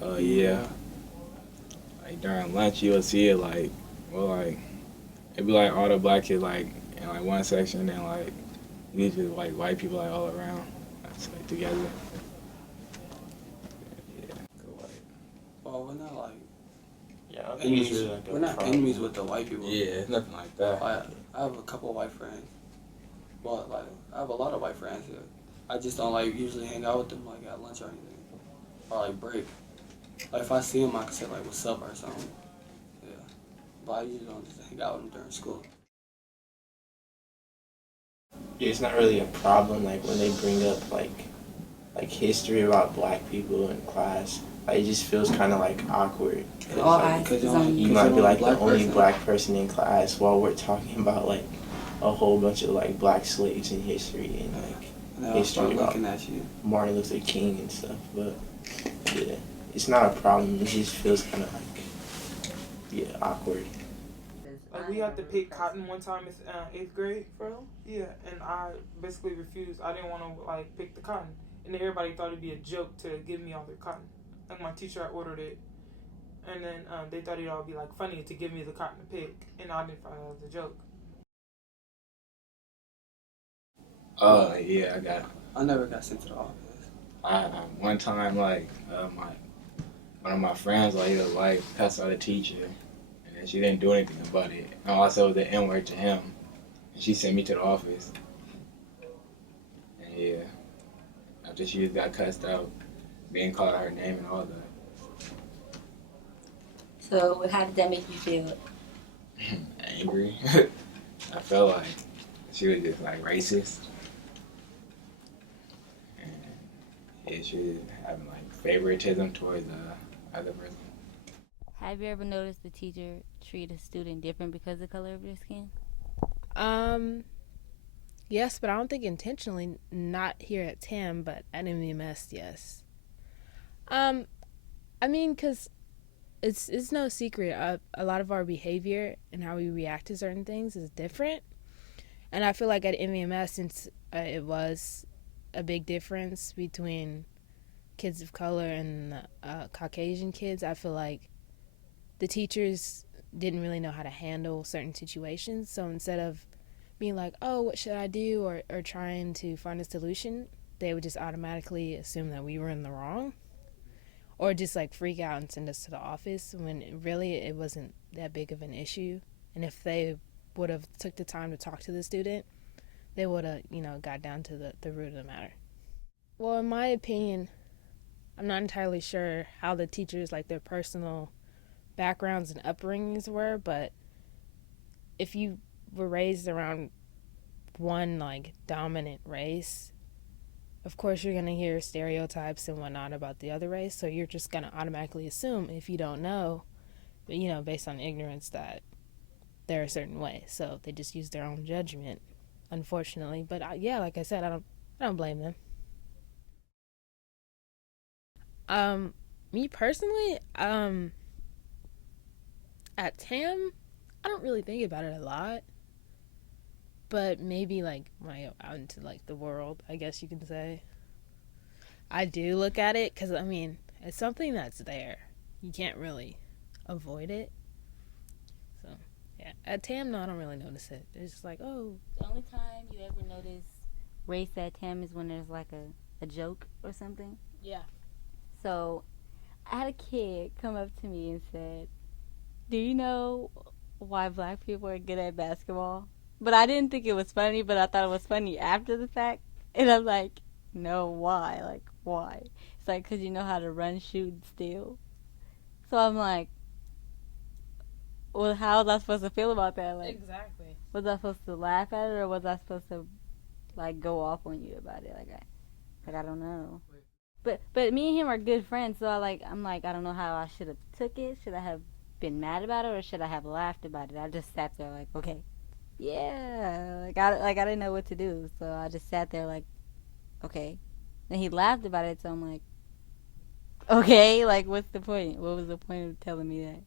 Yeah. Like during lunch, you'll see it like, well, like it'd be like all the black kids like in like one section, and like usually like white people like all around. That's like together. Yeah. Go white. Well, we're not like Yeah, I don't think it's enemies. really like a We're not problem. enemies with the white people. Yeah, it's nothing like that. I have a couple of white friends. Well, like I have a lot of white friends here. I just don't like usually hang out with them like at lunch or anything, or like break. Like if I see them, I can say like "What's up" or something. Yeah, but I usually don't just hang out with them during school. Yeah, it's not really a problem like when they bring up like history about black people in class. Like, it just feels kind of like awkward. 'Cause, All like, eyes is on you you. might be like the black only person. black person in class while we're talking about like a whole bunch of like black slaves in history and like And they'll history start about looking at you. Martin Luther King and stuff. But yeah, it's not a problem. It just feels kind of like awkward. Like we had to pick cotton one time in 8th grade, bro. Yeah, and I basically refused. I didn't want to like pick the cotton, and then everybody thought it'd be a joke to give me all their cotton. Like my teacher had ordered it, and then they thought it'd all be like funny to give me the cotton to pick, and I didn't find it as a joke. Oh yeah, I got. I never got sent to the office. I one time like my one of my friends like the wife cussed out a teacher, and then she didn't do anything about it. And also it was the N word to him, and she sent me to the office. And yeah, after she just got cussed out, being called out her name and all that. So how did that make you feel? Angry. I felt like she was just like racist. And yeah, she was having like favoritism towards the other person. Have you ever noticed the teacher treat a student different because of the color of their skin? Yes, but I don't think intentionally. Not here at Tam, but at MVMS, yes. I mean, cause it's no secret. A lot of our behavior and how we react to certain things is different, and I feel like at MVMS, since it was a big difference between kids of color and Caucasian kids, I feel like the teachers didn't really know how to handle certain situations. So instead of being like, oh, what should I do, or trying to find a solution, they would just automatically assume that we were in the wrong, or just like freak out and send us to the office when really it wasn't that big of an issue. And if they would have took the time to talk to the student, they would have, got down to the root of the matter. Well, in my opinion, I'm not entirely sure how the teachers, like their personal backgrounds and upbringings were, but if you were raised around one like dominant race, of course you're going to hear stereotypes and whatnot about the other race, so you're just going to automatically assume, if you don't know, based on ignorance, that they're a certain way. So they just use their own judgment, unfortunately. But yeah, like I said, I don't blame them. Me personally, at Tam, I don't really think about it a lot. But maybe like when I go out into like the world, I guess you can say, I do look at it, because I mean, it's something that's there. You can't really avoid it. So yeah, at Tam, no, I don't really notice it. It's just like, oh. The only time you ever notice race at Tam is when there's like a joke or something. Yeah. So I had a kid come up to me and said, do you know why black people are good at basketball? But I didn't think it was funny, but I thought it was funny after the fact. And I'm like, no, why? Like, why? It's like, because you know how to run, shoot, and steal. So I'm like, well, how was I supposed to feel about that? Like, Exactly. was I supposed to laugh at it, or was I supposed to, like, go off on you about it? I don't know. But me and him are good friends, so I'm like, I don't know how I should have took it. Should I have been mad about it, or should I have laughed about it? I just sat there like, okay. Yeah, I didn't know what to do, so I just sat there like, okay. Then he laughed about it, so I'm like, okay, like, what's the point? What was the point of telling me that?